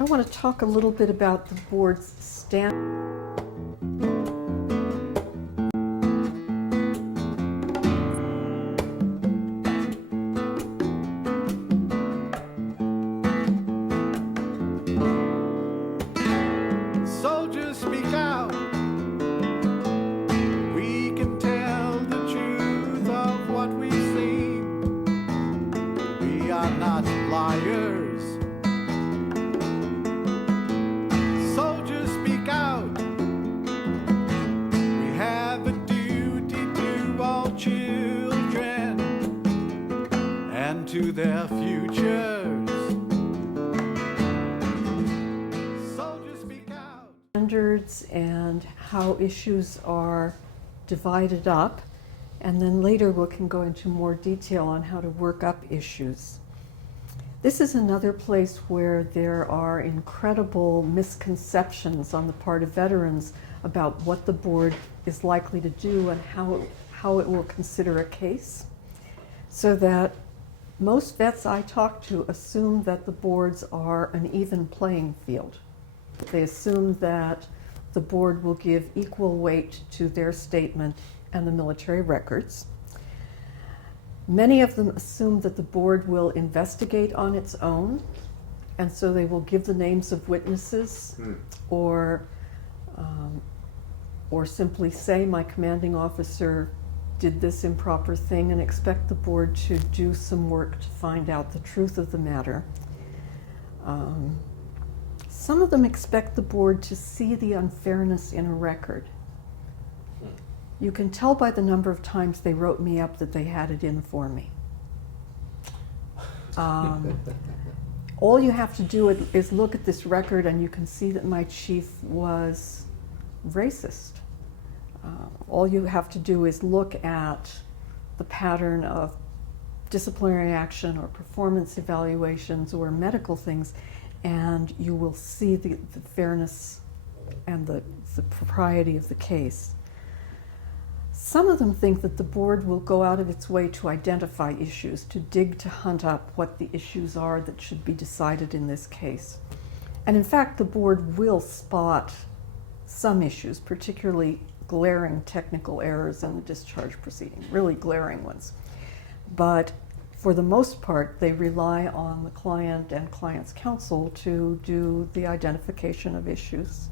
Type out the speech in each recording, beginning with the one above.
I want to talk a little bit about the board's Soldiers speak out. We can tell the truth of what we've seen. We are not liars. Soldiers speak out. We have a duty to all children and to their futures. Soldiers speak out. standards and how issues are divided up, and then later we can go into more detail on how to work up issues. This is another place where there are incredible misconceptions on the part of veterans about what the board is likely to do and how it will consider a case, so that most vets I talk to assume that the boards are an even playing field. They assume that the board will give equal weight to their statement and the military records. Many of them assume that the board will investigate on its own, and so they will give the names of witnesses or simply say, my commanding officer did this improper thing, and expect the board to do some work to find out the truth of the matter. Some of them expect the board to see the unfairness in a record. You can tell by the number of times they wrote me up that they had it in for me. All you have to do is look at this record and you can see that my chief was racist. All you have to do is look at the pattern of disciplinary action or performance evaluations or medical things, and you will see the fairness and the propriety of the case. Some of them think that the board will go out of its way to identify issues, to dig to hunt up what the issues are that should be decided in this case. And in fact, the board will spot some issues, particularly glaring technical errors in the discharge proceeding, really glaring ones. But for the most part, they rely on the client and client's counsel to do the identification of issues.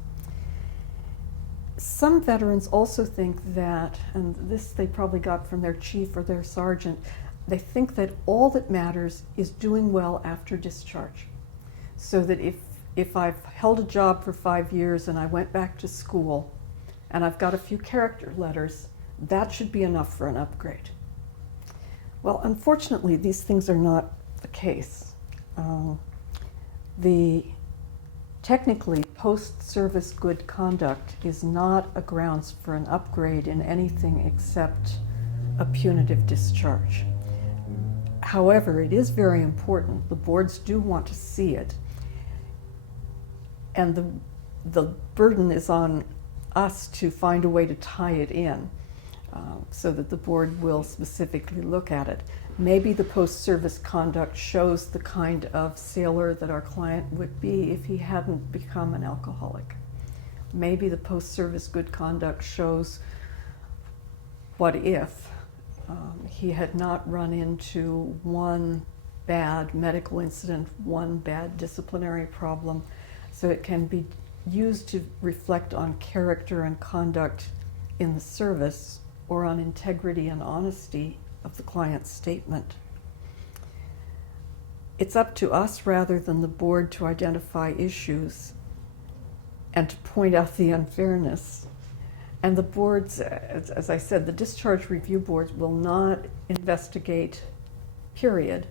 Some veterans also think that, and this they probably got from their chief or their sergeant, they think that all that matters is doing well after discharge. So that if I've held a job for 5 years and I went back to school and I've got a few character letters, that should be enough for an upgrade. Well, unfortunately, these things are not the case. Technically, post-service good conduct is not a grounds for an upgrade in anything except a punitive discharge. However, it is very important. The boards do want to see it. And the burden is on us to find a way to tie it in so that the board will specifically look at it. Maybe the post-service conduct shows the kind of sailor that our client would be if he hadn't become an alcoholic. Maybe the post-service good conduct shows what if he had not run into one bad medical incident, one bad disciplinary problem. So it can be used to reflect on character and conduct in the service, or on integrity and honesty of the client's statement. It's up to us rather than the board to identify issues and to point out the unfairness. And the boards, as I said, the discharge review boards will not investigate, period.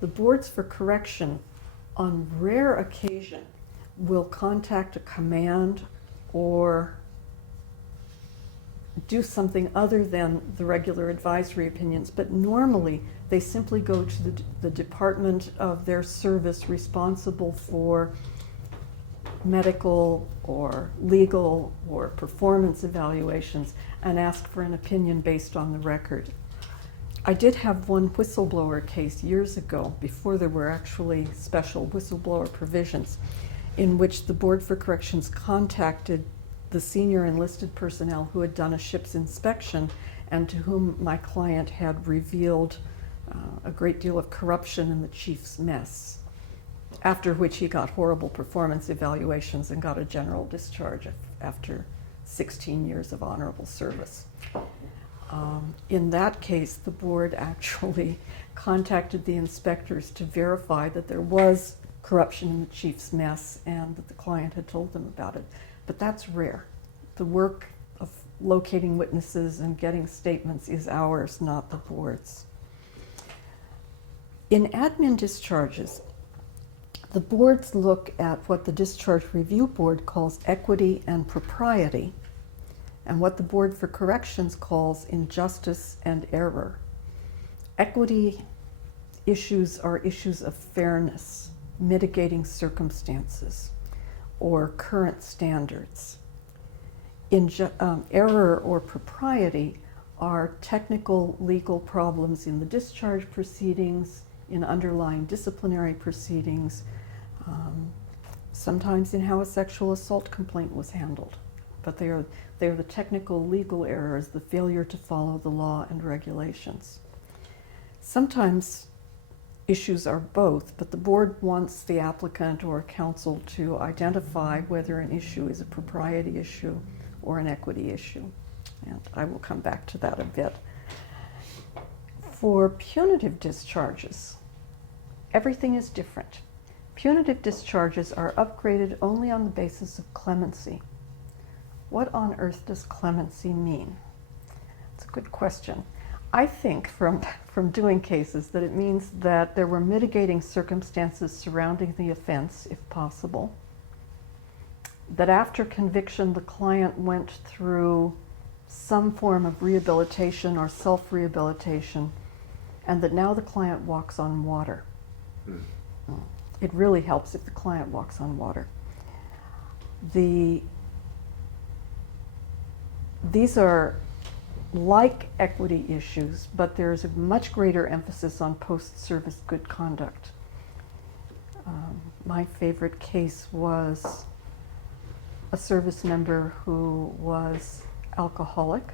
The boards for correction, on rare occasion, will contact a command or do something other than the regular advisory opinions, but normally they simply go to the department of their service responsible for medical or legal or performance evaluations and ask for an opinion based on the record. I did have one whistleblower case years ago, before there were actually special whistleblower provisions, in which the Board for Corrections contacted the senior enlisted personnel who had done a ship's inspection and to whom my client had revealed a great deal of corruption in the chief's mess, after which he got horrible performance evaluations and got a general discharge after 16 years of honorable service. In that case, the board actually contacted the inspectors to verify that there was corruption in the chief's mess and that the client had told them about it. But that's rare. The work of locating witnesses and getting statements is ours, not the board's. In admin discharges, the boards look at what the Discharge Review Board calls equity and propriety, and what the Board for Corrections calls injustice and error. Equity issues are issues of fairness, mitigating circumstances, or current standards. Error or propriety are technical legal problems in the discharge proceedings, in underlying disciplinary proceedings, sometimes in how a sexual assault complaint was handled. But they are the technical legal errors, the failure to follow the law and regulations. Sometimes issues are both, but the board wants the applicant or counsel to identify whether an issue is a propriety issue or an equity issue. And I will come back to that a bit. For punitive discharges, everything is different. Punitive discharges are upgraded only on the basis of clemency. What on earth does clemency mean? It's a good question. I think from doing cases that it means that there were mitigating circumstances surrounding the offense, if possible, that after conviction the client went through some form of rehabilitation or self-rehabilitation, and that now the client walks on water. It really helps if the client walks on water. These are like equity issues, but there's a much greater emphasis on post-service good conduct. My favorite case was a service member who was alcoholic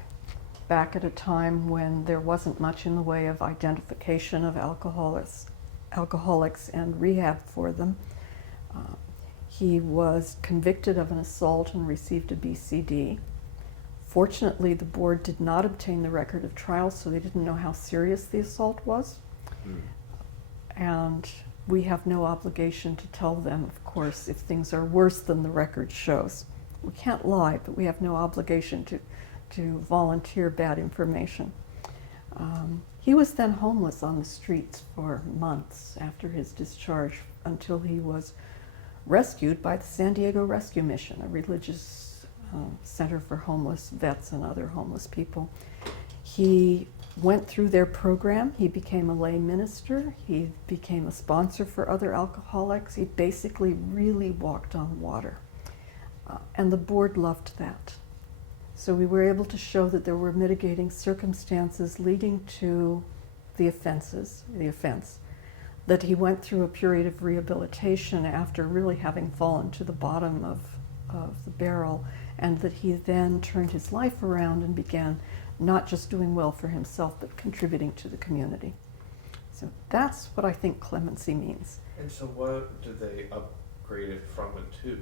back at a time when there wasn't much in the way of identification of alcoholics and rehab for them. He was convicted of an assault and received a BCD. Fortunately, the board did not obtain the record of trial, so they didn't know how serious the assault was. And we have no obligation to tell them, of course, if things are worse than the record shows. We can't lie, but we have no obligation to volunteer bad information. He was then homeless on the streets for months after his discharge until he was rescued by the San Diego Rescue Mission, a religious center for homeless vets and other homeless people. He went through their program. He became a lay minister. He became a sponsor for other alcoholics. He basically really walked on water. And the board loved that. So we were able to show that there were mitigating circumstances leading to the offense, that he went through a period of rehabilitation after really having fallen to the bottom of the barrel, and that he then turned his life around and began not just doing well for himself, but contributing to the community. So that's what I think clemency means. And so what do they upgrade it from and to?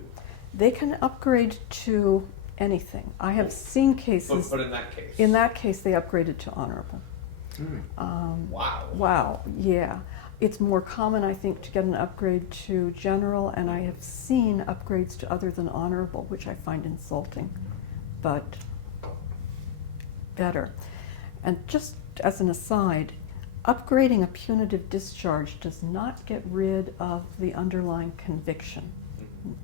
They can upgrade to anything. I have seen cases. But in that case? In that case, they upgraded to honorable. Wow. Wow, yeah. It's more common, I think, to get an upgrade to general, and I have seen upgrades to other than honorable, which I find insulting, but better. And just as an aside, upgrading a punitive discharge does not get rid of the underlying conviction.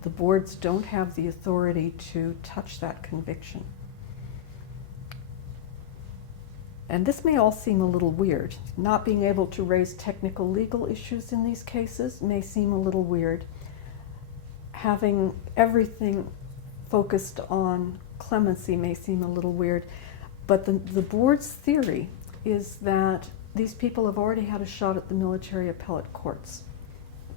The boards don't have the authority to touch that conviction. And this may all seem a little weird. Not being able to raise technical legal issues in these cases may seem a little weird. Having everything focused on clemency may seem a little weird. But the board's theory is that these people have already had a shot at the military appellate courts.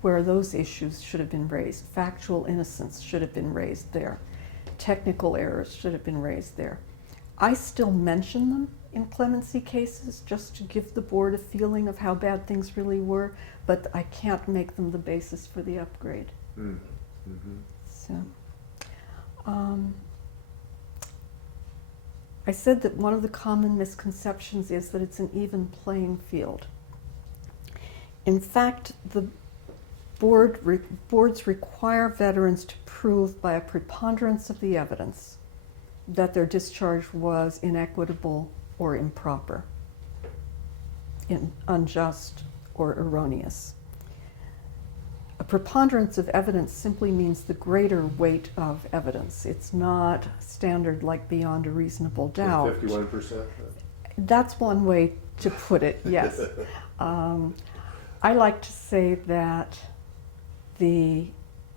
where those issues should have been raised. Factual innocence should have been raised there. Technical errors should have been raised there. I still mention them in clemency cases just to give the board a feeling of how bad things really were, but I can't make them the basis for the upgrade. So, I said that one of the common misconceptions is that it's an even playing field. In fact, the boards require veterans to prove by a preponderance of the evidence that their discharge was inequitable or improper, unjust or erroneous. A preponderance of evidence simply means the greater weight of evidence. It's not standard like beyond a reasonable doubt. 51%? That's one way to put it, yes. I like to say that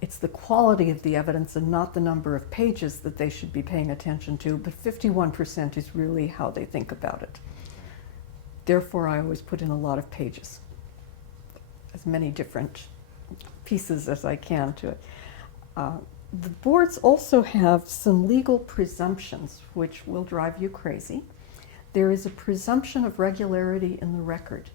it's the quality of the evidence and not the number of pages that they should be paying attention to, but 51% is really how they think about it. Therefore, I always put in a lot of pages, as many different pieces as I can to it. The boards also have some legal presumptions which will drive you crazy. There is a presumption of regularity in the record,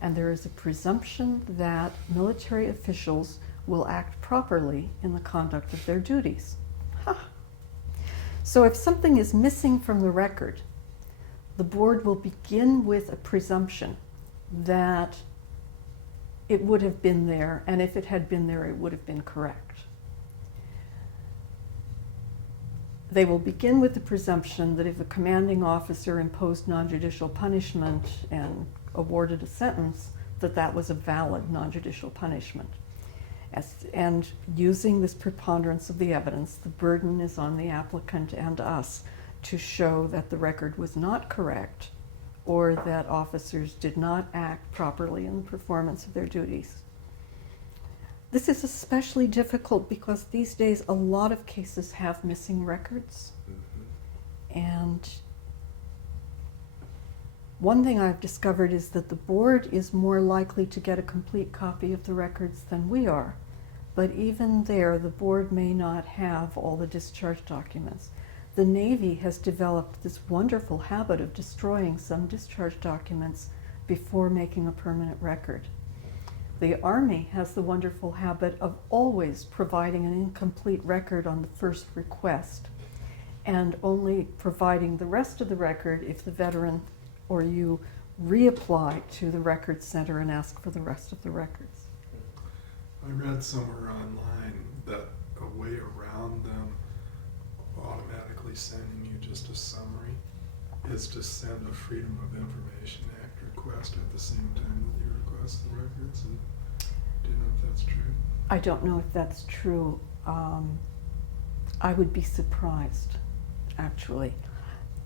and there is a presumption that military officials will act properly in the conduct of their duties. So if something is missing from the record, the board will begin with a presumption that it would have been there, and if it had been there, it would have been correct. They will begin with the presumption that if a commanding officer imposed non-judicial punishment and awarded a sentence, that that was a valid non-judicial punishment. And using this preponderance of the evidence, the burden is on the applicant and us to show that the record was not correct or that officers did not act properly in the performance of their duties. This is especially difficult because these days a lot of cases have missing records. And one thing I've discovered is that the board is more likely to get a complete copy of the records than we are. But even there, the board may not have all the discharge documents. The Navy has developed this wonderful habit of destroying some discharge documents before making a permanent record. The Army has the wonderful habit of always providing an incomplete record on the first request and only providing the rest of the record if the veteran or you reapply to the Records Center and ask for the rest of the records. I read somewhere online that a way around them automatically sending you just a summary is to send a Freedom of Information Act request at the same time that you request the records. And do you know if that's true? I don't know if that's true. I would be surprised, actually.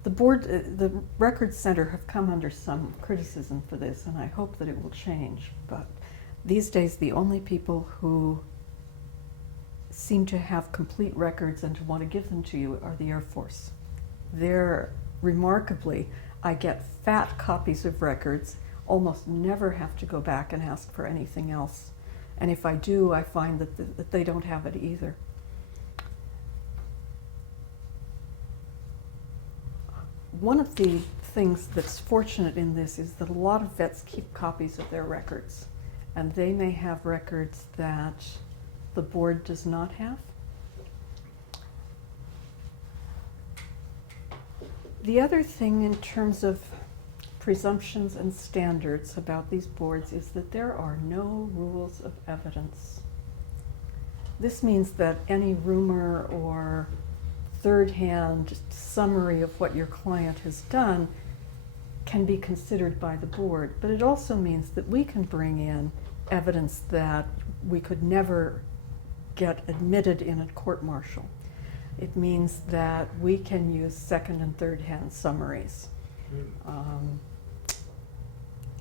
The board, the Records Center have come under some criticism for this, and I hope that it will change. But these days, the only people who seem to have complete records and to want to give them to you are the Air Force. They're, remarkably, I get fat copies of records, almost never have to go back and ask for anything else. And if I do, I find that they don't have it either. One of the things that's fortunate in this is that a lot of vets keep copies of their records, and they may have records that the board does not have. The other thing in terms of presumptions and standards about these boards is that there are no rules of evidence. This means that any rumor or third-hand summary of what your client has done can be considered by the board, but it also means that we can bring in evidence that we could never get admitted in a court-martial. It means that we can use second and third-hand summaries.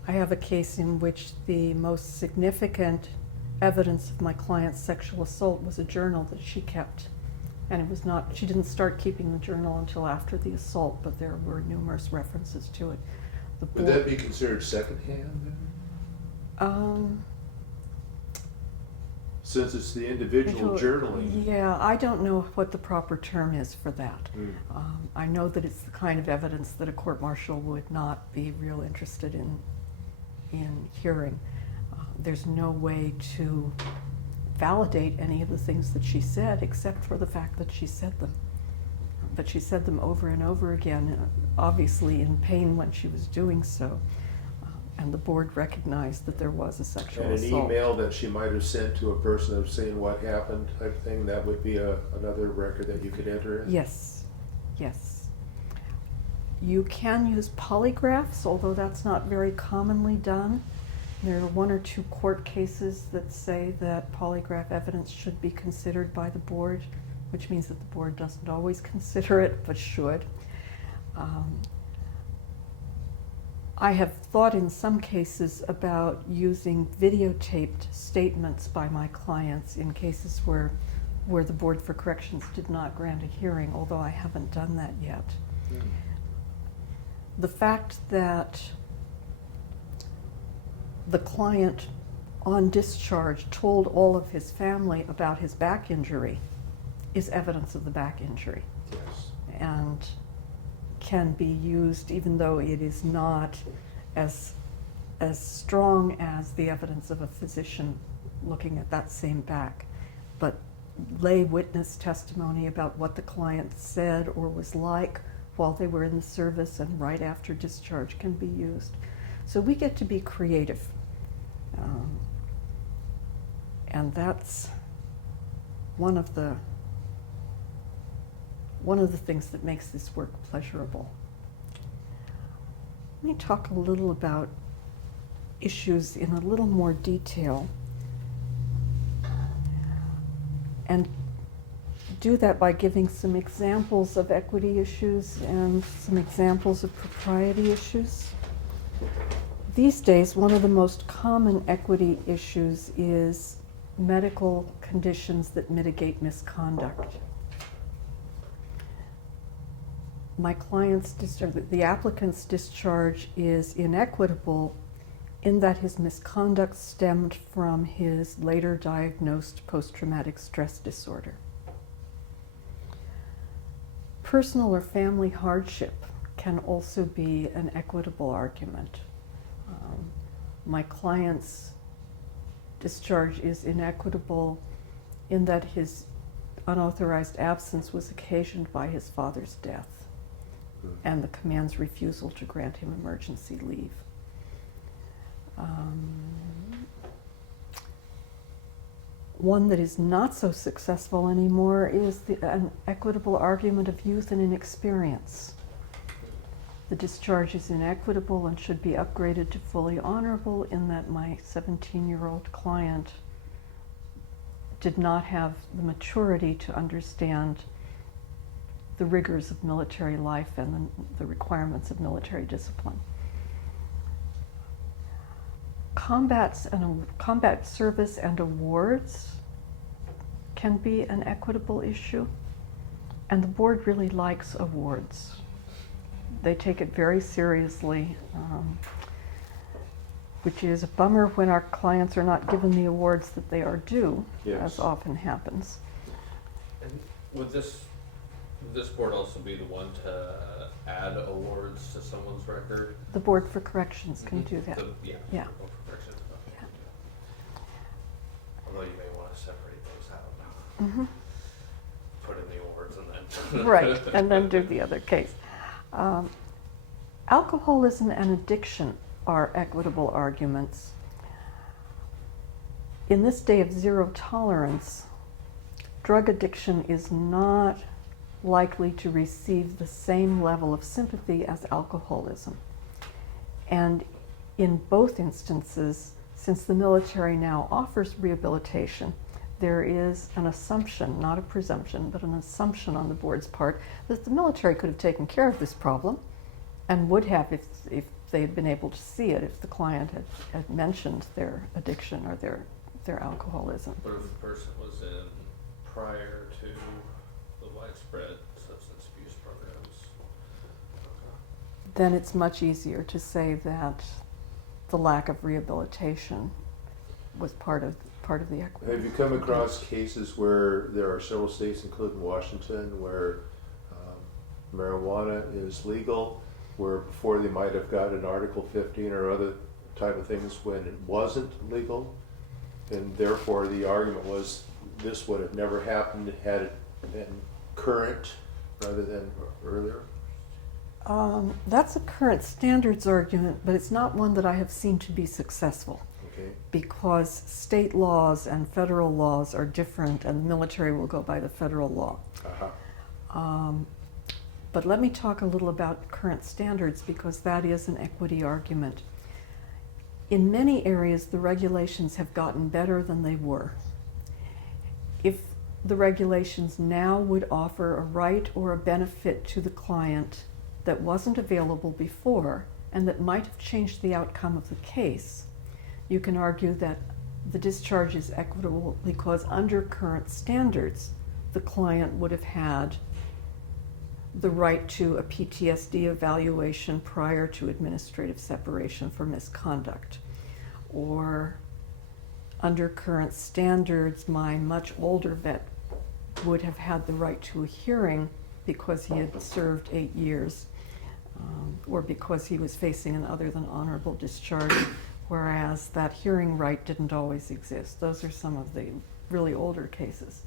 I have a case in which the most significant evidence of my client's sexual assault was a journal that she kept. And it was not, she didn't start keeping the journal until after the assault, but there were numerous references to it. Would that be considered secondhand then? Since it's the individual journaling. Yeah, I don't know what the proper term is for that. Mm. I know that it's the kind of evidence that a court-martial would not be real interested in hearing. There's no way to validate any of the things that she said except for the fact that she said them. But she said them over and over again, obviously in pain when she was doing so. And the board recognized that there was a sexual And an assault. email that she might have sent to a person of saying what happened type thing, that would be another record that you could enter in? Yes, yes. You can use polygraphs, although that's not very commonly done. There are 1 or 2 court cases that say that polygraph evidence should be considered by the board, which means that the board doesn't always consider it, but should. I have thought in some cases about using videotaped statements by my clients in cases where the Board for Corrections did not grant a hearing, although I haven't done that yet. Mm. The fact that the client on discharge told all of his family about his back injury is evidence of the back injury, Yes. and can be used even though it is not as strong as the evidence of a physician looking at that same back. But lay witness testimony about what the client said or was like while they were in the service and right after discharge can be used. So we get to be creative. And that's one of the things that makes this work pleasurable. Let me talk a little about issues in a little more detail, and do that by giving some examples of equity issues and some examples of propriety issues. These days, one of the most common equity issues is medical conditions that mitigate misconduct. My client's discharge, the applicant's discharge is inequitable in that his misconduct stemmed from his later diagnosed post-traumatic stress disorder. Personal or family hardship can also be an equitable argument. My client's discharge is inequitable in that his unauthorized absence was occasioned by his father's death and the command's refusal to grant him emergency leave. One that is not so successful anymore is an equitable argument of youth and inexperience. The discharge is inequitable and should be upgraded to fully honorable in that my 17-year-old client did not have the maturity to understand the rigors of military life and the requirements of military discipline. Combat service and awards can be an equitable issue, and the board really likes awards. They take it very seriously, which is a bummer when our clients are not given the awards that they are due, Yes. as often happens. And would this board also be the one to add awards to someone's record? The Board for Corrections can do that. Yeah. Yeah. Board for Corrections, okay. Yeah. Although you may want to separate those out. Mhm. Put in the awards and then. Right, and then do the other case. Alcoholism and addiction are equitable arguments. In this day of zero tolerance, drug addiction is not likely to receive the same level of sympathy as alcoholism. And in both instances, since the military now offers rehabilitation, there is an assumption, not a presumption, but an assumption on the board's part that the military could have taken care of this problem and would have if they had been able to see it, if the client had mentioned their addiction or their alcoholism. But if the person was in prior to the widespread substance abuse programs? Then it's much easier to say that the lack of rehabilitation was part of part of the equity. Have you come across cases where there are several states, including Washington, where marijuana is legal, where before they might have got an Article 15 or other type of things when it wasn't legal, and therefore the argument was this would have never happened had it been current rather than earlier? That's a current standards argument, but it's not one that I have seen to be successful. Okay. Because state laws and federal laws are different, and the military will go by the federal law. Uh-huh. But let me talk a little about current standards, because that is an equity argument. In many areas, the regulations have gotten better than they were. If the regulations now would offer a right or a benefit to the client that wasn't available before, and that might have changed the outcome of the case, you can argue that the discharge is equitable because under current standards, the client would have had the right to a PTSD evaluation prior to administrative separation for misconduct. Or under current standards, my much older vet would have had the right to a hearing because he had served 8 years, or because he was facing an other than honorable discharge, whereas that hearing right didn't always exist. Those are some of the really older cases.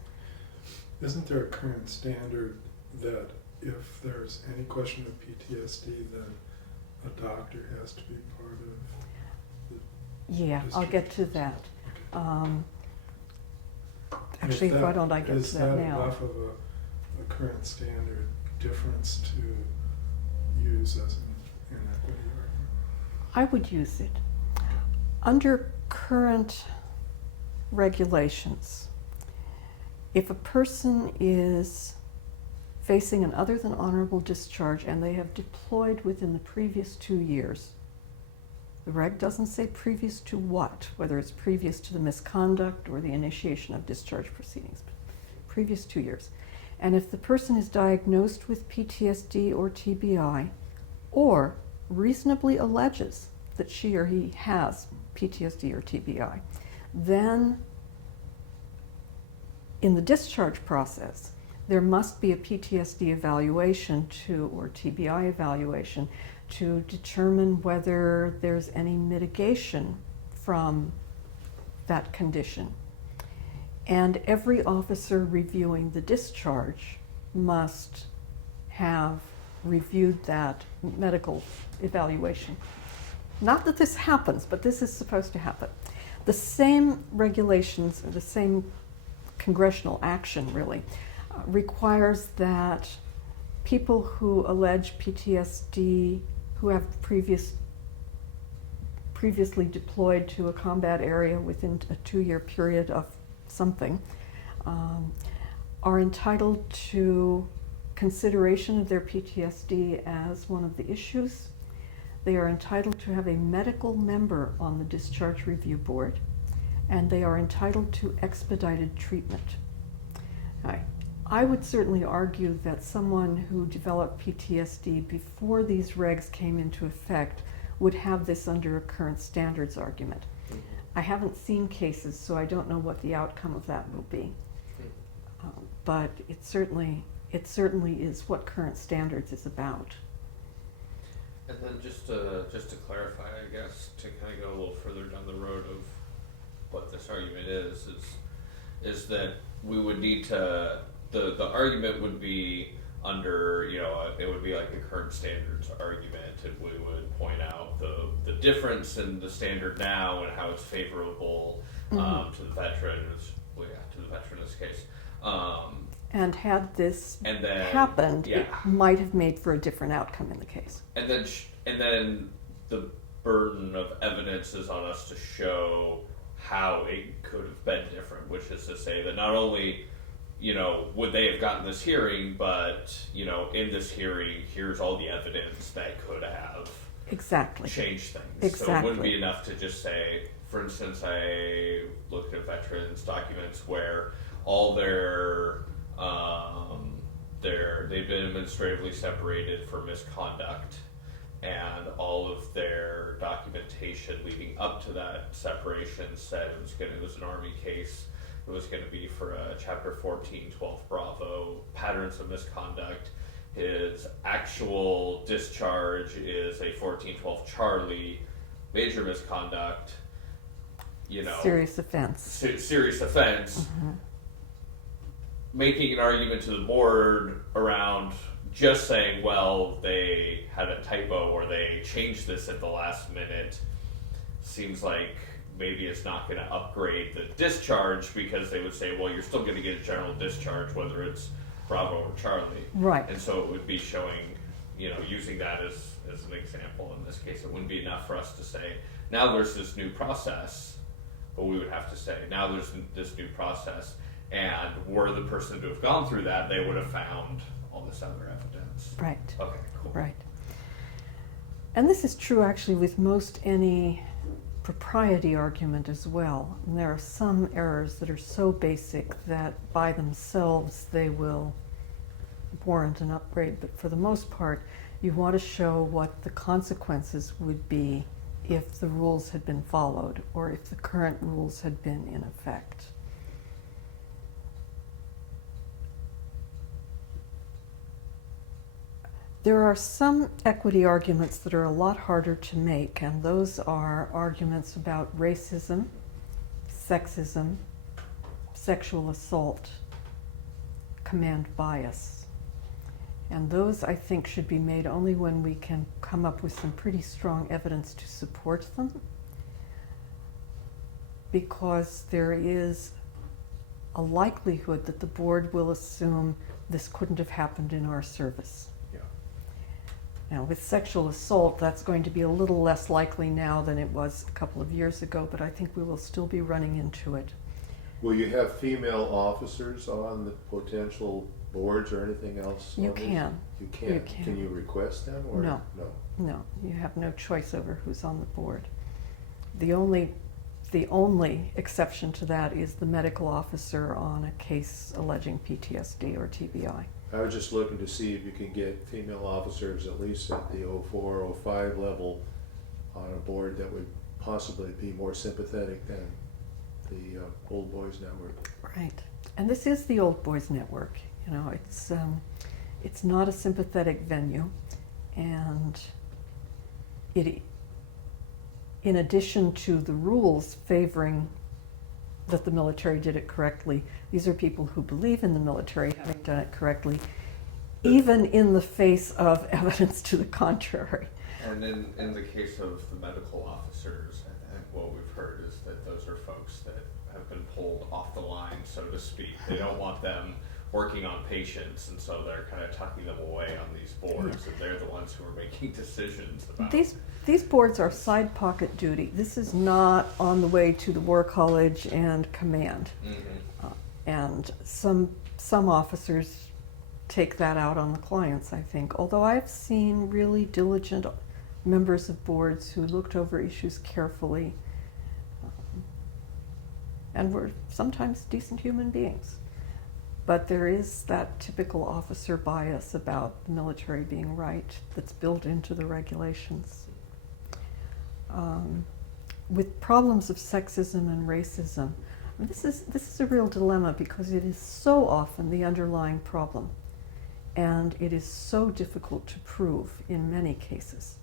Isn't there a current standard that if there's any question of PTSD, then a doctor has to be part of the Yeah, I'll get to that. Actually, why don't I get to that now? Is that enough of a current standard difference to use as an equity argument? I would use it. Under current regulations, if a person is facing an other than honorable discharge and they have deployed within the previous 2 years, the reg doesn't say previous to what, whether it's previous to the misconduct or the initiation of discharge proceedings, but previous 2 years. And if the person is diagnosed with PTSD or TBI, or reasonably alleges that she or he has PTSD or TBI, then in the discharge process, there must be a PTSD evaluation or TBI evaluation to determine whether there's any mitigation from that condition. And every officer reviewing the discharge must have reviewed that medical evaluation. Not that this happens, but this is supposed to happen. The same regulations, or the same congressional action really, requires that people who allege PTSD, who have previously deployed to a combat area within a 2-year period of something, are entitled to consideration of their PTSD as one of the issues. They are entitled to have a medical member on the discharge review board, and they are entitled to expedited treatment. I would certainly argue that someone who developed PTSD before these regs came into effect would have this under a current standards argument. I haven't seen cases, so I don't know what the outcome of that will be. But it certainly is what current standards is about. And then just to clarify, I guess, to kind of go a little further down the road of what this argument is that we would need to, the argument would be under, it would be like a current standards argument, and we would point out the difference in the standard now and how it's favorable to the veteran, to the veteran in this case. And had this and then, happened, it might have made for a different outcome in the case. And then the burden of evidence is on us to show how it could have been different, which is to say that not only, would they have gotten this hearing, but, in this hearing, here's all the evidence that could have changed things. Exactly. So it wouldn't be enough to just say, for instance, I looked at veterans' documents where all they've been administratively separated for misconduct, and all of their documentation leading up to that separation said it was an Army case. It was going to be for a Chapter 14, 12 Bravo, patterns of misconduct. His actual discharge is a 14, 12 Charlie, major misconduct, Serious offense. serious offense. Making an argument to the board around just saying, well, they had a typo or they changed this at the last minute, seems like maybe it's not going to upgrade the discharge, because they would say, well, you're still going to get a general discharge whether it's Bravo or Charlie. Right. And so it would be showing, using that as an example. In this case, it wouldn't be enough for us to say, now there's this new process, but we would have to say, now there's this new process, and were the person to have gone through that, they would have found all this other evidence. Right. Okay, cool. Right. And this is true actually with most any propriety argument as well. And there are some errors that are so basic that by themselves they will warrant an upgrade, but for the most part you want to show what the consequences would be if the rules had been followed or if the current rules had been in effect. There are some equity arguments that are a lot harder to make, and those are arguments about racism, sexism, sexual assault, command bias. And those, I think, should be made only when we can come up with some pretty strong evidence to support them, because there is a likelihood that the board will assume this couldn't have happened in our service. Now, with sexual assault, that's going to be a little less likely now than it was a couple of years ago, but I think we will still be running into it. Will you have female officers on the potential boards or anything else? You on this? can. You can. You can. Can you request them or No. No. No, you have no choice over who's on the board. The only exception to that is the medical officer on a case alleging PTSD or TBI. I was just looking to see if you can get female officers at least at the 04, 05 level on a board that would possibly be more sympathetic than the Old Boys Network. Right, and this is the Old Boys Network. It's not a sympathetic venue, and it, in addition to the rules favoring that the military did it correctly, these are people who believe in the military having done it correctly, even in the face of evidence to the contrary. And in the case of the medical officers, I think what we've heard is that those are folks that have been pulled off the line, so to speak. They don't want them working on patients, and so they're kind of tucking them away on these boards, and they're the ones who are making decisions about These boards are side pocket duty. This is not on the way to the War College and command. And some officers take that out on the clients, I think. Although I've seen really diligent members of boards who looked over issues carefully and were sometimes decent human beings. But there is that typical officer bias about the military being right that's built into the regulations. With problems of sexism and racism, this is a real dilemma because it is so often the underlying problem, and it is so difficult to prove in many cases.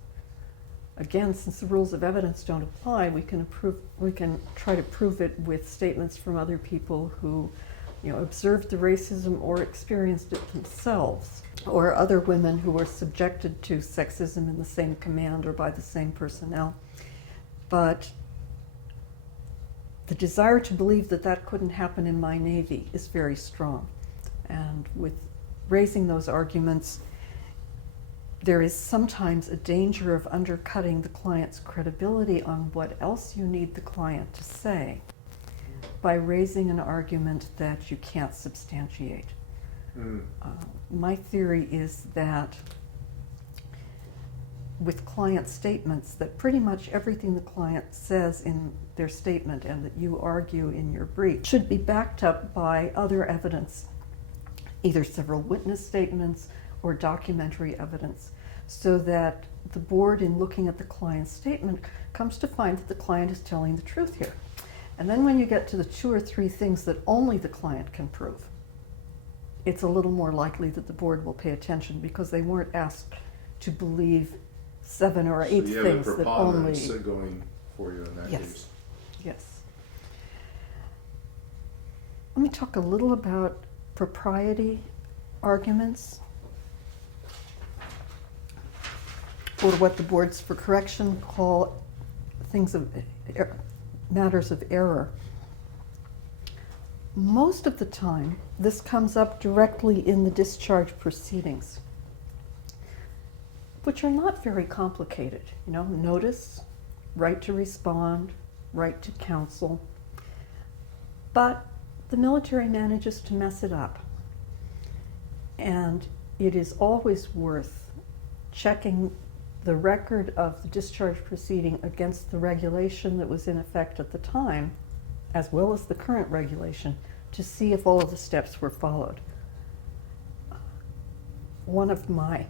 Again, since the rules of evidence don't apply, we can try to prove it with statements from other people who observed the racism or experienced it themselves, or other women who were subjected to sexism in the same command or by the same personnel. But the desire to believe that that couldn't happen in my Navy is very strong. And with raising those arguments, there is sometimes a danger of undercutting the client's credibility on what else you need the client to say by raising an argument that you can't substantiate. My theory is that with client statements, that pretty much everything the client says in their statement and that you argue in your brief should be backed up by other evidence, either several witness statements or documentary evidence, so that the board, in looking at the client's statement, comes to find that the client is telling the truth here. And then when you get to the 2 or 3 things that only the client can prove, it's a little more likely that the board will pay attention, because they weren't asked to believe 7 or 8 So you have a things that preponderance only. going for you in that Yes. case. Yes. Let me talk a little about propriety arguments, or what the boards for correction call things of matters of error. Most of the time, this comes up directly in the discharge proceedings, which are not very complicated. You know, notice, right to respond, right to counsel, but the military manages to mess it up. And it is always worth checking the record of the discharge proceeding against the regulation that was in effect at the time, as well as the current regulation, to see if all of the steps were followed. One of my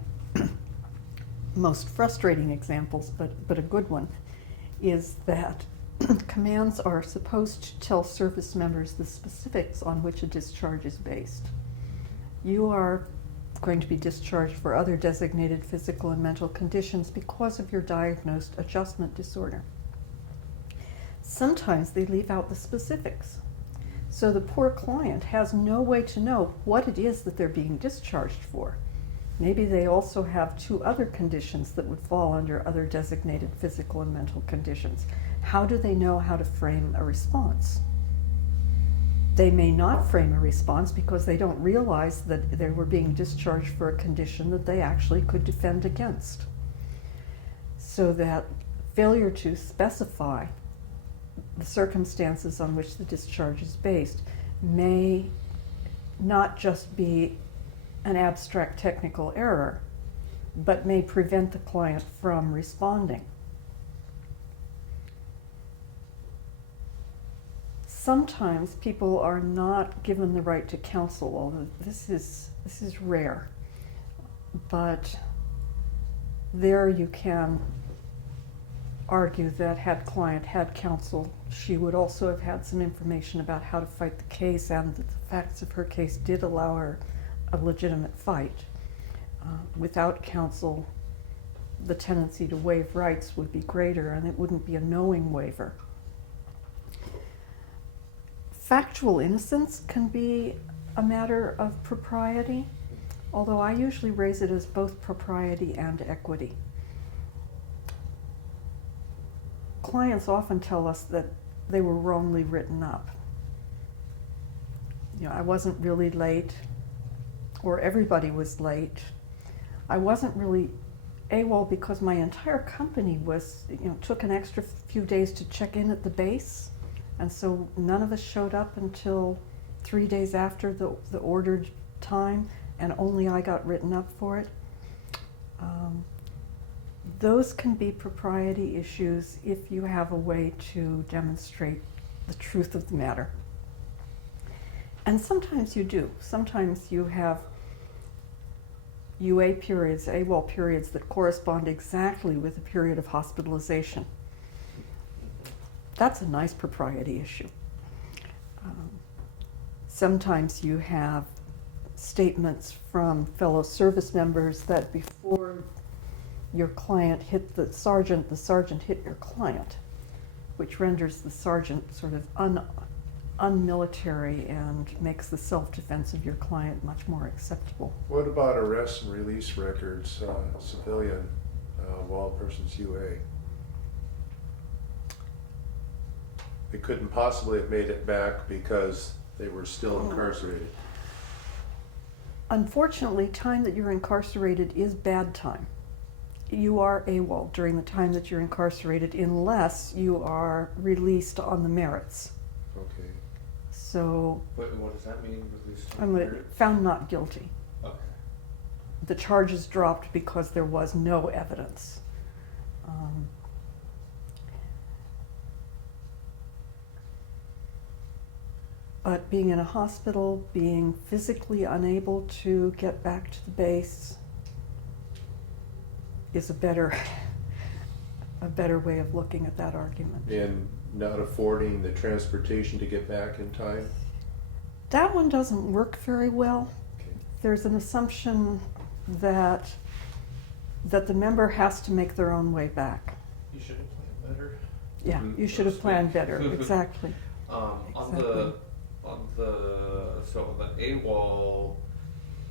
most frustrating examples, but a good one, is that commands are supposed to tell service members the specifics on which a discharge is based. You are going to be discharged for other designated physical and mental conditions because of your diagnosed adjustment disorder. Sometimes they leave out the specifics. So the poor client has no way to know what it is that they're being discharged for. Maybe they also have 2 other conditions that would fall under other designated physical and mental conditions. How do they know how to frame a response? They may not frame a response because they don't realize that they were being discharged for a condition that they actually could defend against. So that failure to specify the circumstances on which the discharge is based may not just be an abstract technical error, but may prevent the client from responding. Sometimes people are not given the right to counsel, although this is rare. But there you can argue that had client had counsel, she would also have had some information about how to fight the case, and that the facts of her case did allow her a legitimate fight. Without counsel, the tendency to waive rights would be greater, and it wouldn't be a knowing waiver. Factual innocence can be a matter of propriety, although I usually raise it as both propriety and equity. Clients often tell us that they were wrongly written up. You know, I wasn't really late, or everybody was late. I wasn't really AWOL because my entire company was, took an extra few days to check in at the base. And so none of us showed up until 3 days after the ordered time, and only I got written up for it. Those can be propriety issues if you have a way to demonstrate the truth of the matter. And sometimes you do. Sometimes you have UA periods, AWOL periods that correspond exactly with a period of hospitalization. That's a nice propriety issue. Sometimes you have statements from fellow service members that before your client hit the sergeant hit your client, which renders the sergeant sort of unmilitary and makes the self-defense of your client much more acceptable. What about arrest and release records, civilian, while a person's UA? They couldn't possibly have made it back because they were still incarcerated. Unfortunately, time that you're incarcerated is bad time. You are AWOL during the time that you're incarcerated unless you are released on the merits. Okay. So What does that mean? Released on I'm merit? found not guilty. Okay. The charges dropped because there was no evidence. But being in a hospital, being physically unable to get back to the base, is a better way of looking at that argument. And not affording the transportation to get back in time? That one doesn't work very well. Okay. There's an assumption that the member has to make their own way back. You should have planned better. Yeah, Mhm. you should have planned better, exactly. On Exactly. the AWOL,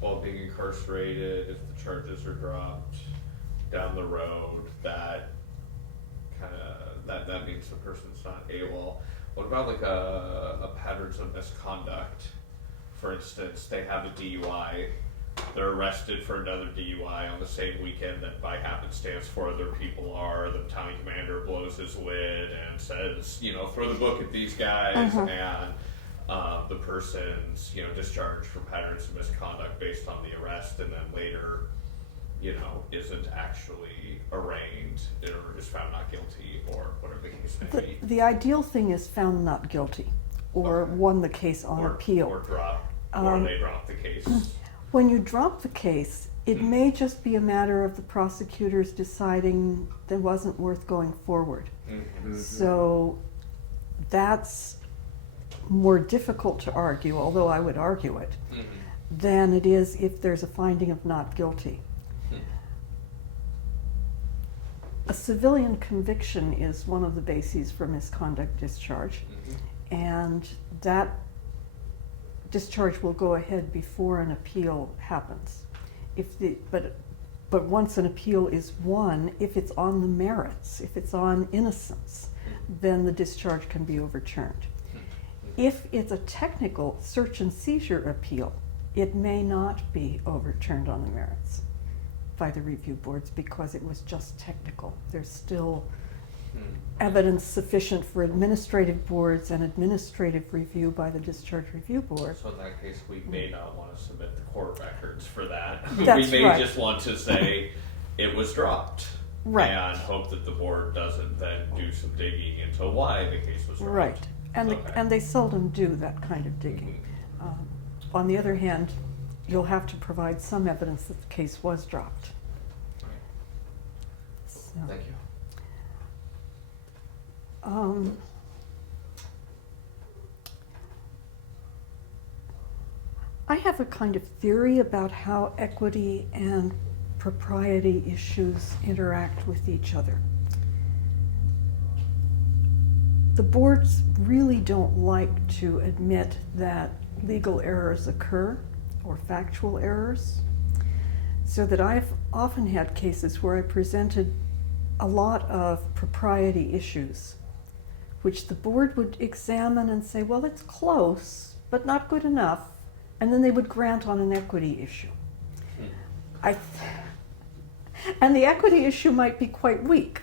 while being incarcerated, if the charges are dropped down the road, that means the person's not AWOL. What about like a patterns of misconduct? For instance, they have a DUI, they're arrested for another DUI on the same weekend that by happenstance 4 other people are. The county commander blows his lid and says, throw the book at these guys, and the person's, discharged for patterns of misconduct based on the arrest, and then later, isn't actually arraigned or is found not guilty or whatever the case may be. The ideal thing is found not guilty, or Okay. won the case on appeal. Or they drop the case. When you drop the case, it may just be a matter of the prosecutors deciding that it wasn't worth going forward. Mhm. So that's more difficult to argue, although I would argue it, Mhm. than it is if there's a finding of not guilty. Hmm. A civilian conviction is one of the bases for misconduct discharge, Mhm. and that discharge will go ahead before an appeal happens. But once an appeal is won, if it's on the merits, if it's on innocence, then the discharge can be overturned. If it's a technical search and seizure appeal, it may not be overturned on the merits by the review boards because it was just technical. There's still evidence sufficient for administrative boards and administrative review by the discharge review board. So in that case, we may not want to submit the court records for that. That's We may right. just want to say it was dropped. Right. And hope that the board doesn't then do some digging into why the case was dropped. Right, and Okay. and they seldom do that kind of digging. On the other hand, you'll have to provide some evidence that the case was dropped. So, Thank you. I have a kind of theory about how equity and propriety issues interact with each other. The boards really don't like to admit that legal errors occur or factual errors, so that I've often had cases where I presented a lot of propriety issues, which the board would examine and say, well, it's close, but not good enough, and then they would grant on an equity issue. And the equity issue might be quite weak,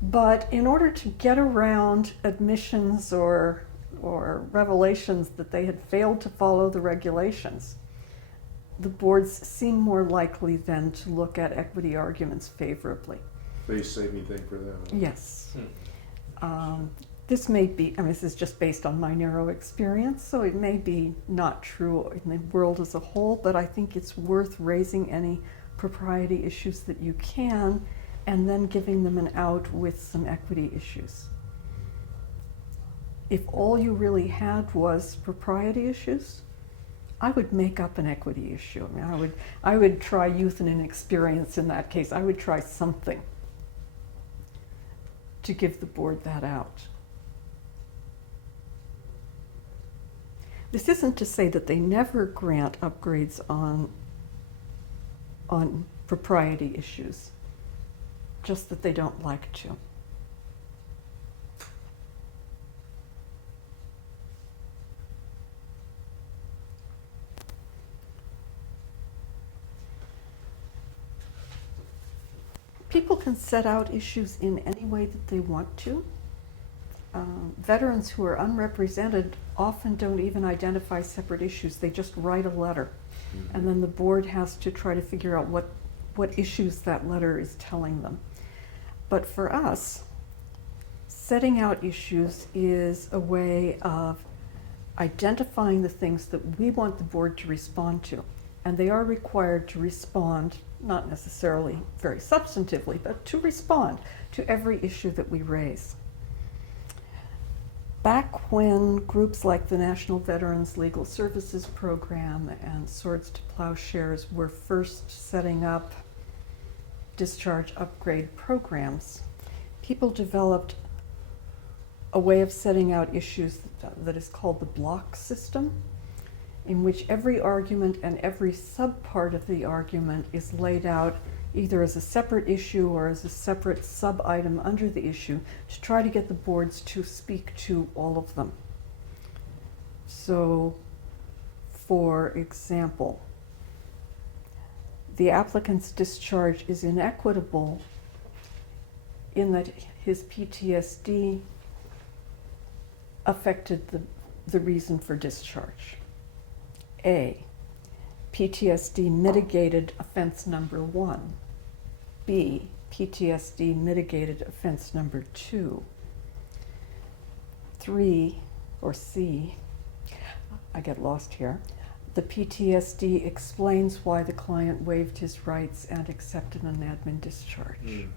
but in order to get around admissions or revelations that they had failed to follow the regulations, the boards seem more likely then to look at equity arguments favorably. Face saving thing for them. Yes. This may be, this is just based on my narrow experience, so it may be not true in the world as a whole, but I think it's worth raising any propriety issues that you can, and then giving them an out with some equity issues. If all you really had was propriety issues, I would make up an equity issue. I would try youth and inexperience in that case. I would try something to give the board that out. This isn't to say that they never grant upgrades on propriety issues, just that they don't like to. People can set out issues in any way that they want to. Veterans who are unrepresented often don't even identify separate issues. They just write a letter. And then the board has to try to figure out what issues that letter is telling them. But for us, setting out issues is a way of identifying the things that we want the board to respond to, and they are required to respond, not necessarily very substantively, but to respond to every issue that we raise. Back when groups like the National Veterans Legal Services Program and Swords to Plowshares were first setting up discharge upgrade programs, people developed a way of setting out issues that is called the block system, in which every argument and every subpart of the argument is laid out either as a separate issue or as a separate sub-item under the issue to try to get the boards to speak to all of them. So, for example, the applicant's discharge is inequitable in that his PTSD affected the reason for discharge. A, PTSD mitigated offense number 1. B, PTSD mitigated offense number 2. 3, or C, I get lost here. The PTSD explains why the client waived his rights and accepted an admin discharge. Mhm.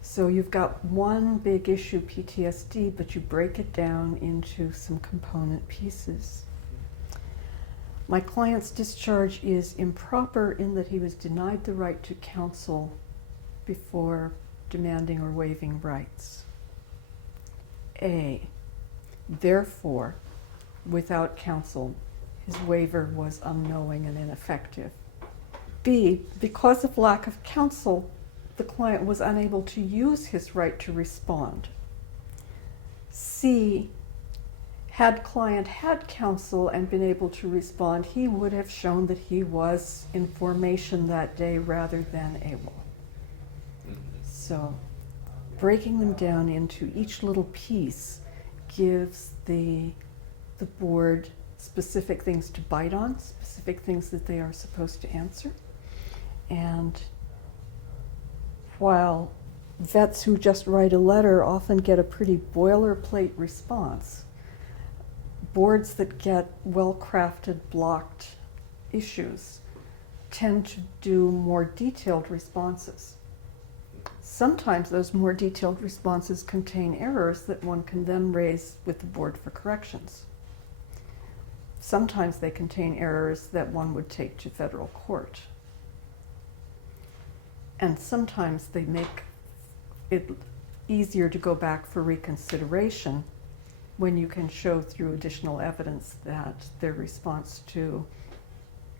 So you've got one big issue, PTSD, but you break it down into some component pieces. My client's discharge is improper in that he was denied the right to counsel before demanding or waiving rights. A, therefore, without counsel, his waiver was unknowing and ineffective. B, because of lack of counsel, the client was unable to use his right to respond. C, had client had counsel and been able to respond, he would have shown that he was in formation that day rather than able. So, breaking them down into each little piece gives the board specific things to bite on, specific things that they are supposed to answer. And while vets who just write a letter often get a pretty boilerplate response, boards that get well-crafted, blocked issues tend to do more detailed responses. Sometimes those more detailed responses contain errors that one can then raise with the board for corrections. Sometimes they contain errors that one would take to federal court. And sometimes they make it easier to go back for reconsideration when you can show through additional evidence that their response to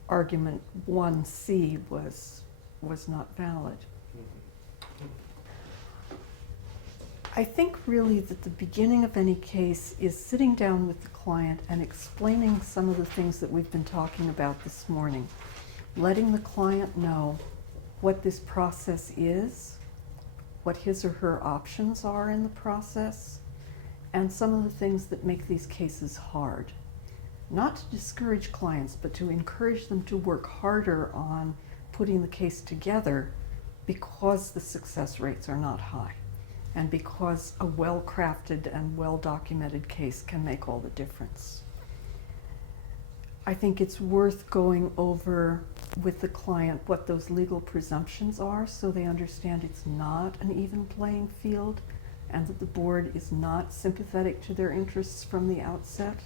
argument 1C was not valid. I think really that the beginning of any case is sitting down with the client and explaining some of the things that we've been talking about this morning. Letting the client know what this process is, what his or her options are in the process, and some of the things that make these cases hard. Not to discourage clients, but to encourage them to work harder on putting the case together because the success rates are not high, and because a well-crafted and well-documented case can make all the difference. I think it's worth going over with the client what those legal presumptions are so they understand it's not an even playing field and that the board is not sympathetic to their interests from the outset.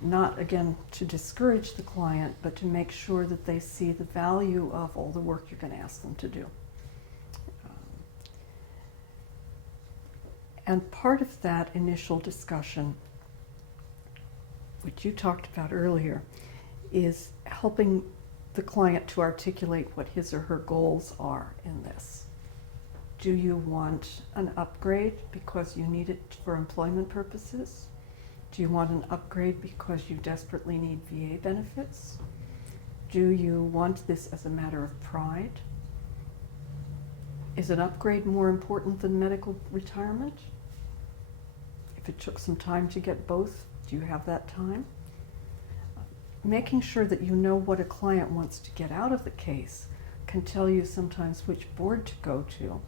Not, again, to discourage the client, but to make sure that they see the value of all the work you're going to ask them to do. And part of that initial discussion, which you talked about earlier, is helping the client to articulate what his or her goals are in this. Do you want an upgrade because you need it for employment purposes? Do you want an upgrade because you desperately need VA benefits? Do you want this as a matter of pride? Is an upgrade more important than medical retirement? If it took some time to get both, do you have that time? Making sure that you know what a client wants to get out of the case can tell you sometimes which board to go to.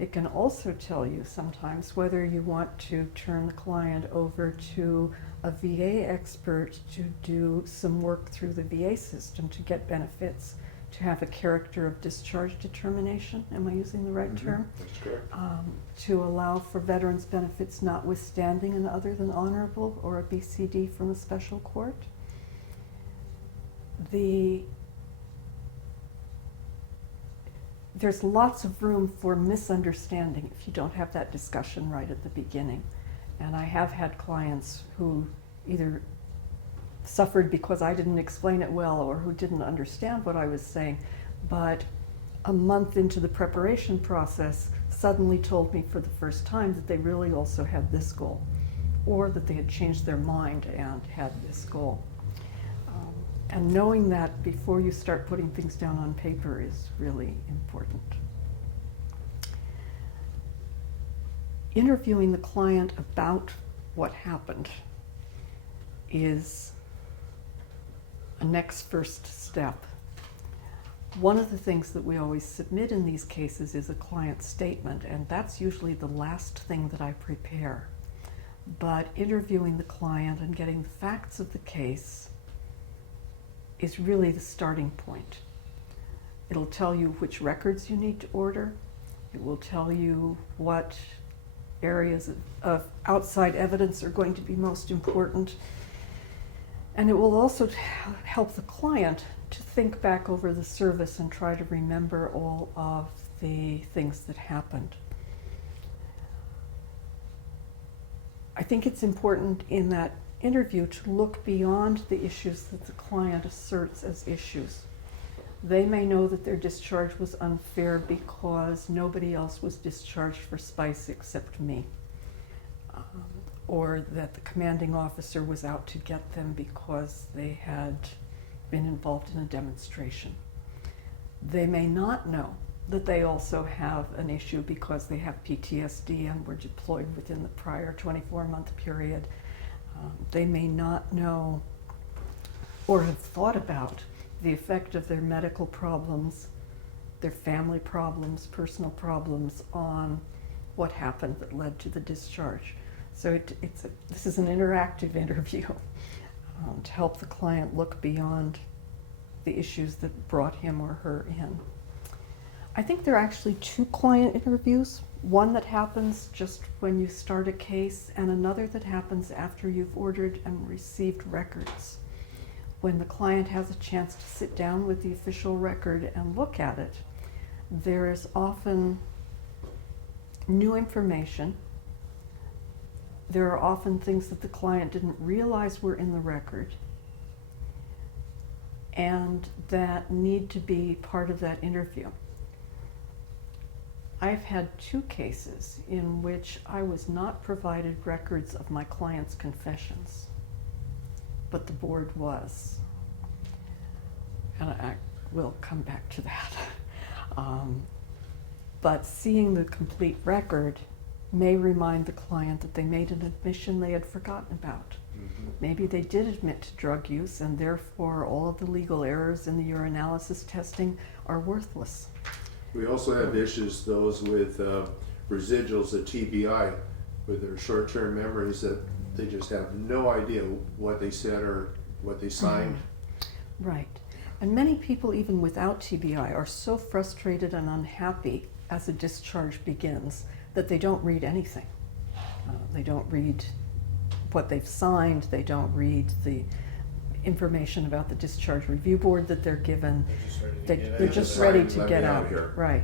It can also tell you sometimes whether you want to turn the client over to a VA expert to do some work through the VA system to get benefits, to have a character of discharge determination. Am I using the right term? That's correct. To allow for veterans' benefits notwithstanding an other than honorable or a BCD from a special court. There's lots of room for misunderstanding if you don't have that discussion right at the beginning. And I have had clients who either suffered because I didn't explain it well or who didn't understand what I was saying, but a month into the preparation process suddenly told me for the first time that they really also had this goal, or that they had changed their mind and had this goal. And knowing that before you start putting things down on paper is really important. Interviewing the client about what happened is a next first step. One of the things that we always submit in these cases is a client statement, and that's usually the last thing that I prepare. But interviewing the client and getting the facts of the case is really the starting point. It'll tell you which records you need to order. It will tell you what areas of outside evidence are going to be most important. And it will also help the client to think back over the service and try to remember all of the things that happened. I think it's important in that interview to look beyond the issues that the client asserts as issues. They may know that their discharge was unfair because nobody else was discharged for spice except me, or that the commanding officer was out to get them because they had been involved in a demonstration. They may not know that they also have an issue because they have PTSD and were deployed within the prior 24-month period. They may not know or have thought about the effect of their medical problems, their family problems, personal problems on what happened that led to the discharge. So this is an interactive interview to help the client look beyond the issues that brought him or her in. I think there are actually two client interviews. One that happens just when you start a case, and another that happens after you've ordered and received records. When the client has a chance to sit down with the official record and look at it, there is often new information. There are often things that the client didn't realize were in the record and that need to be part of that interview. I've had two cases in which I was not provided records of my client's confessions, but the board was. And I will come back to that. But seeing the complete record may remind the client that they made an admission they had forgotten about. Mm-hmm. Maybe they did admit to drug use, and therefore all of the legal errors in the urinalysis testing are worthless. We also have issues, those with residuals of TBI, with their short-term memories that they just have no idea what they said or what they signed. Right. And many people, even without TBI, are so frustrated and unhappy as a discharge begins that they don't read anything. They don't read what they've signed, they don't read the information about the discharge review board that they're given. They're just ready to get out here. Right.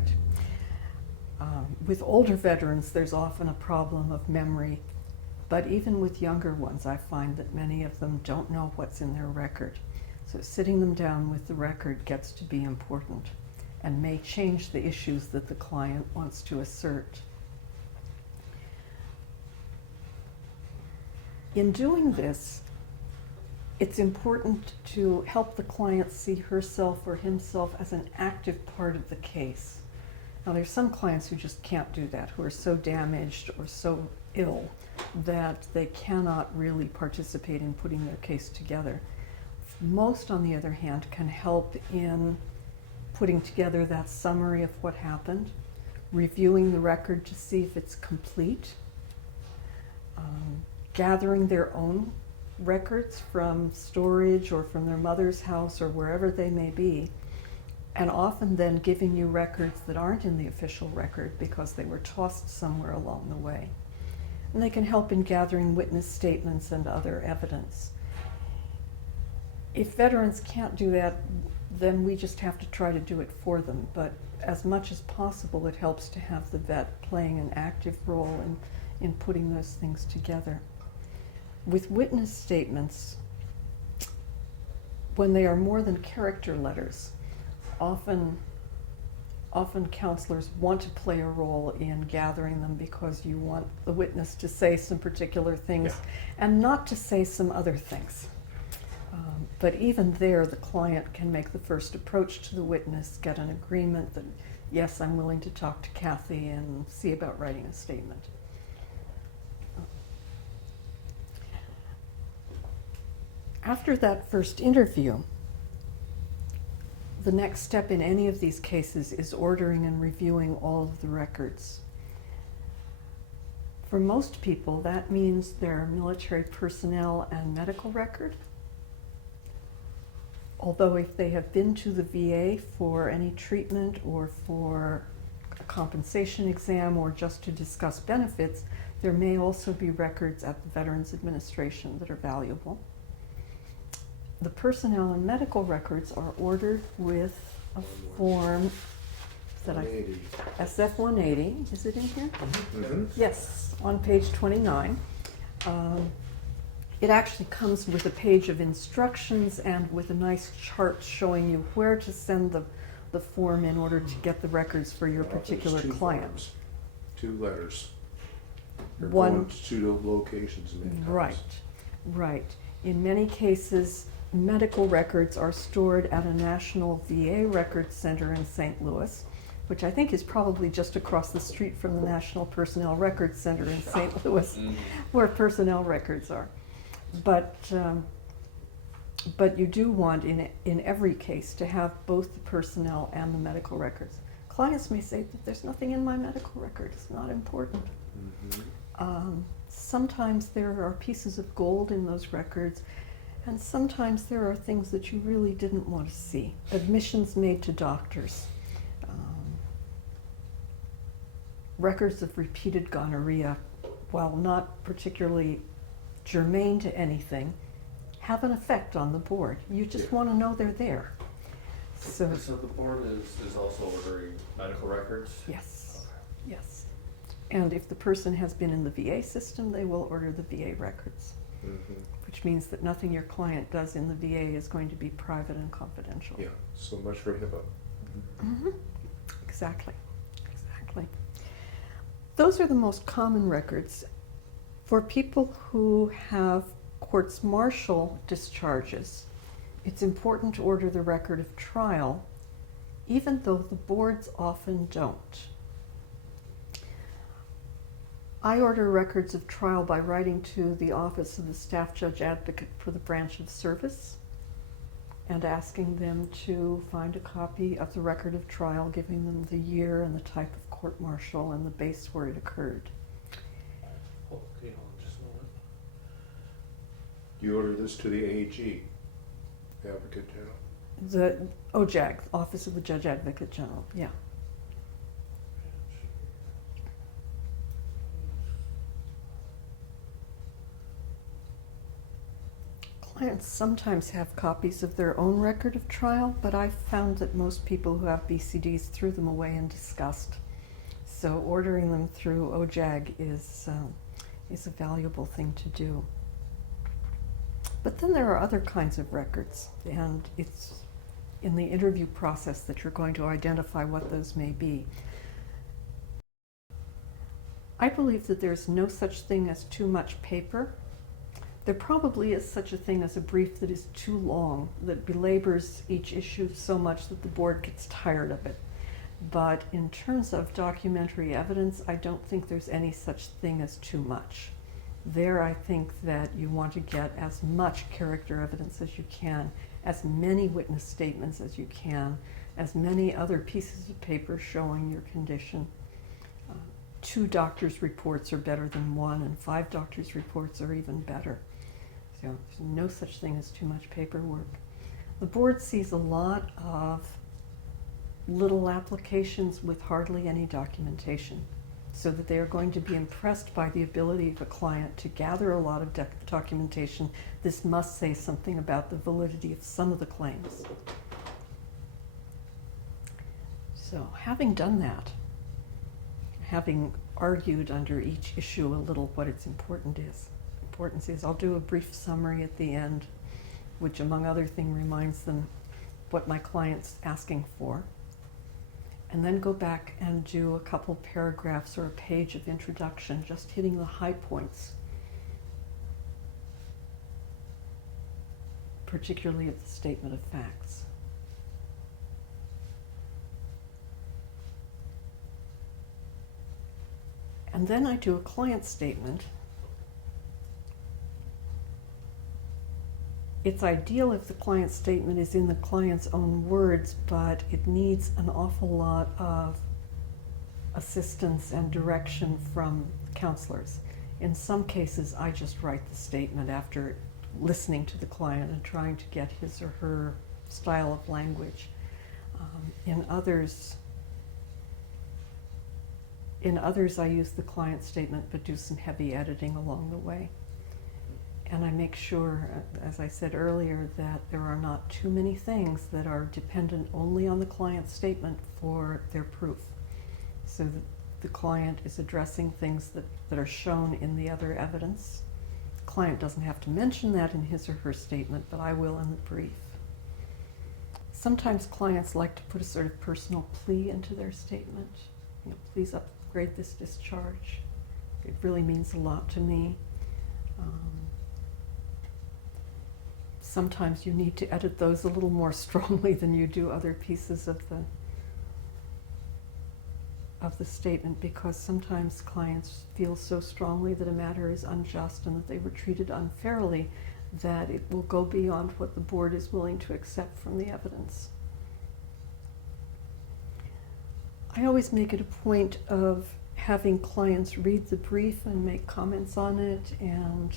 With older veterans, there's often a problem of memory, but even with younger ones, I find that many of them don't know what's in their record. So sitting them down with the record gets to be important and may change the issues that the client wants to assert. In doing this, it's important to help the client see herself or himself as an active part of the case. Now, there's some clients who just can't do that, who are so damaged or so ill that they cannot really participate in putting their case together. Most, on the other hand, can help in putting together that summary of what happened, reviewing the record to see if it's complete, gathering their own records from storage or from their mother's house or wherever they may be, and often then giving you records that aren't in the official record because they were tossed somewhere along the way. And they can help in gathering witness statements and other evidence. If veterans can't do that, then we just have to try to do it for them. But as much as possible, it helps to have the vet playing an active role in putting those things together. With witness statements, when they are more than character letters, often counselors want to play a role in gathering them because you want the witness to say some particular things and not to say some other things. But even there, the client can make the first approach to the witness, get an agreement that, yes, I'm willing to talk to Kathy and see about writing a statement. After that first interview, the next step in any of these cases is ordering and reviewing all of the records. For most people, that means their military personnel and medical record. Although if they have been to the VA for any treatment or for a compensation exam or just to discuss benefits, there may also be records at the Veterans Administration that are valuable. The personnel and medical records are ordered with a form that 180. SF 180, is it in here? Mhm. Yes, on page 29. It actually comes with a page of instructions and with a nice chart showing you where to send the form in order to get the records for your Well, there's particular two client. forms, 2 letters. They're One- going to 2 locations many times. Right, right. In many cases, medical records are stored at a national VA records center in St. Louis, which I think is probably just across the street from the National Personnel Records Center in St. Louis, where personnel records are. But you do want, in every case, to have both the personnel and the medical records. Clients may say that there's nothing in my medical record, it's not important. Mhm. Sometimes there are pieces of gold in those records, and sometimes there are things that you really didn't want to see. Admissions made to doctors, records of repeated gonorrhea, while not particularly germane to anything, have an effect on the board. You just want to know they're there. So, So the board is also ordering medical records? yes, yes. And if the person has been in the VA system, they will order the VA records, Mhm. which means that nothing your client does in the VA is going to be private and confidential. Yeah, so much for HIPAA. Mhm. Exactly, exactly. Those are the most common records. For people who have courts-martial discharges, it's important to order the record of trial, even though the boards often don't. I order records of trial by writing to the Office of the Staff Judge Advocate for the branch of service and asking them to find a copy of the record of trial, giving them the year and the type of court-martial and the base where it occurred. Okay, hold on just a moment. You order this to the AG, Advocate General. The OJAG, Office of the Judge Advocate General, yeah. Clients sometimes have copies of their own record of trial, but I've found that most people who have BCDs threw them away in disgust. So ordering them through OJAG is a valuable thing to do. But then there are other kinds of records, and it's in the interview process that you're going to identify what those may be. I believe that there's no such thing as too much paper. There probably is such a thing as a brief that is too long, that belabors each issue so much that the board gets tired of it. But in terms of documentary evidence, I don't think there's any such thing as too much. There, I think that you want to get as much character evidence as you can, as many witness statements as you can, as many other pieces of paper showing your condition. 2 doctors' reports are better than 1, and 5 doctors' reports are even better. So there's no such thing as too much paperwork. The board sees a lot of little applications with hardly any documentation, so that they are going to be impressed by the ability of a client to gather a lot of documentation. This must say something about the validity of some of the claims. So having done that, having argued under each issue a little what its importance is, I'll do a brief summary at the end, which among other things reminds them what my client's asking for, and then go back and do a couple paragraphs or a page of introduction, just hitting the high points, particularly of the statement of facts. And then I do a client statement. It's ideal if the client statement is in the client's own words, but it needs an awful lot of assistance and direction from counselors. In some cases, I just write the statement after listening to the client and trying to get his or her style of language. In others, I use the client statement but do some heavy editing along the way. And I make sure, as I said earlier, that there are not too many things that are dependent only on the client's statement for their proof, so that the client is addressing things that are shown in the other evidence. The client doesn't have to mention that in his or her statement, but I will in the brief. Sometimes clients like to put a sort of personal plea into their statement. Please upgrade this discharge. It really means a lot to me. Sometimes you need to edit those a little more strongly than you do other pieces of the statement, because sometimes clients feel so strongly that a matter is unjust and that they were treated unfairly that it will go beyond what the board is willing to accept from the evidence. I always make it a point of having clients read the brief and make comments on it, and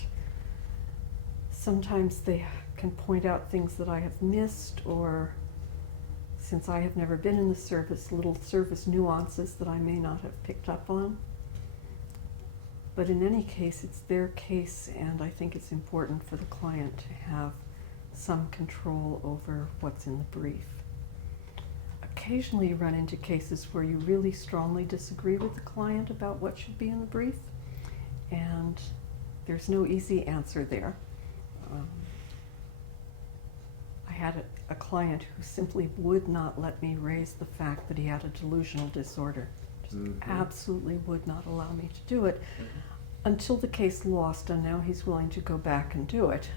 sometimes they can point out things that I have missed, or, since I have never been in the service, little service nuances that I may not have picked up on. But in any case, it's their case, and I think it's important for the client to have some control over what's in the brief. Occasionally you run into cases where you really strongly disagree with the client about what should be in the brief, and there's no easy answer there. I had a client who simply would not let me raise the fact that he had a delusional disorder. Just absolutely would not allow me to do it until the case lost, and now he's willing to go back and do it.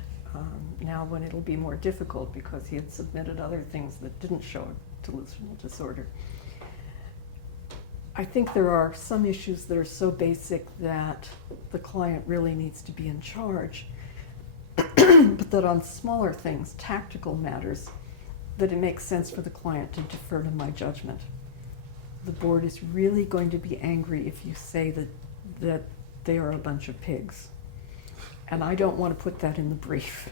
Now when it'll be more difficult because he had submitted other things that didn't show a delusional disorder. I think there are some issues that are so basic that the client really needs to be in charge, but that on smaller things, tactical matters, that it makes sense for the client to defer to my judgment. The board is really going to be angry if you say that they are a bunch of pigs, and I don't want to put that in the brief.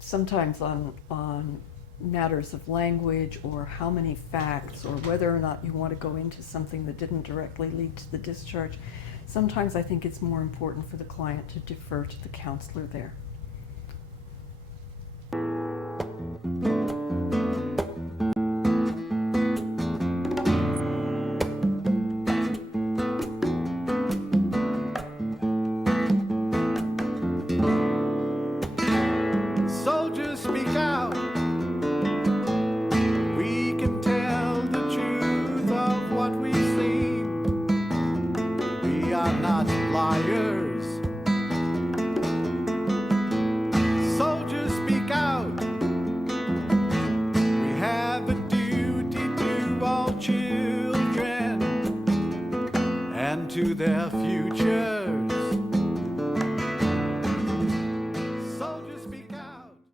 Sometimes on matters of language or how many facts or whether or not you want to go into something that didn't directly lead to the discharge, sometimes I think it's more important for the client to defer to the counselor there. Soldiers, speak out. We can tell the truth of what we've seen. We are not liars. Soldiers, speak out. We have a duty to all children and to their futures.